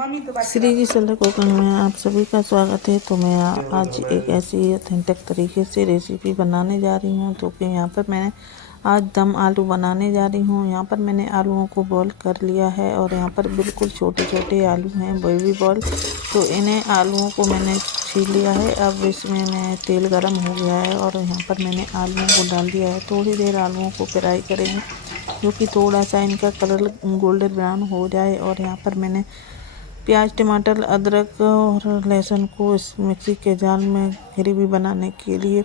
श्री जी सल्ला कुकिंग में आप सभी का स्वागत है। तो मैं आज एक ऐसी ऑथेंटिक तरीके से रेसिपी बनाने जा रही हूँ। तो कि यहाँ पर मैंने आज दम आलू बनाने जा रही हूँ। यहाँ पर मैंने आलूओं को बॉईल कर लिया है और यहाँ पर बिल्कुल छोटे छोटे आलू हैं, बेबी बॉईल। तो इन्हें आलूओं को मैंने छील लिया है। अब इसमें मैं तेल गरम हो गया है और यहाँ पर मैंने आलूओं को डाल दिया है। थोड़ी देर आलूओं को फ्राई करेंगे, जो कि थोड़ा सा इनका कलर गोल्डन ब्राउन हो जाए। और यहाँ पर मैंने प्याज, टमाटर, अदरक और लहसुन को इस मिक्सी के जार में ग्रेवी बनाने के लिए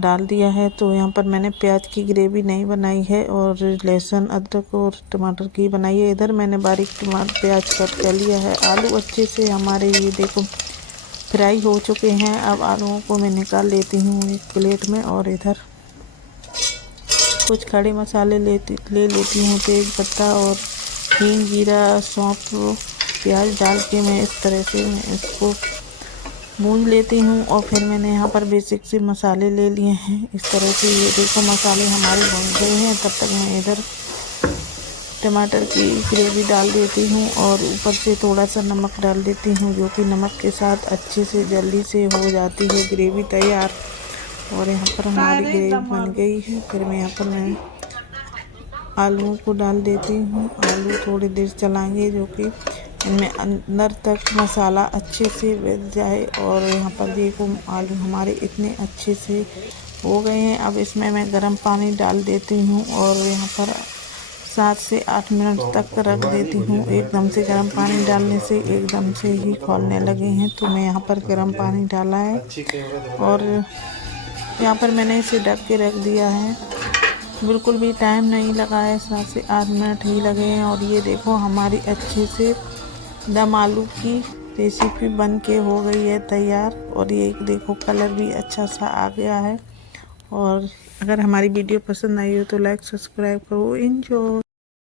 डाल दिया है। तो यहाँ पर मैंने प्याज की ग्रेवी नहीं बनाई है और लहसुन, अदरक और टमाटर की बनाई है। इधर मैंने बारीक प्याज कट कर लिया है। आलू अच्छे से हमारे ये देखो फ्राई हो चुके हैं। अब आलूओं को मैं निकाल लेती हूँ एक प्लेट में और इधर कुछ खड़े मसाले ले लेती हूँ। तेज पत्ता और हींग, जीरा, सौंफ, प्याज डाल के मैं इस तरह से इसको भून लेती हूँ। और फिर मैंने यहाँ पर बेसिक से मसाले ले लिए हैं इस तरह से। ये देखो मसाले हमारे भून गए हैं। तब तक मैं इधर टमाटर की ग्रेवी डाल देती हूँ और ऊपर से थोड़ा सा नमक डाल देती हूँ, जो कि नमक के साथ अच्छे से जल्दी से हो जाती है ग्रेवी तैयार। और यहाँ पर हमारी ग्रेवी बन गई है। फिर मैं यहाँ पर आलूओं को डाल देती हूँ। आलू थोड़ी देर चलाएंगे, जो कि इनमें अंदर तक मसाला अच्छे से बैठ जाए। और यहाँ पर देखो आलू हमारे इतने अच्छे से हो गए हैं। अब इसमें मैं गर्म पानी डाल देती हूँ और यहाँ पर 7 से 8 मिनट तक रख देती हूँ। एकदम से गर्म पानी डालने से एकदम से ही खौलने लगे हैं। तो मैं यहाँ पर गर्म पानी डाला है और यहाँ पर मैंने इसे ढक के रख दिया है। बिल्कुल भी टाइम नहीं लगा है, 7 से 8 मिनट ही लगे हैं। और ये देखो हमारी अच्छे से दम आलू की रेसिपी बन के हो गई है तैयार। और ये देखो कलर भी अच्छा सा आ गया है। और अगर हमारी वीडियो पसंद आई हो तो लाइक, सब्सक्राइब करो। एंजॉय।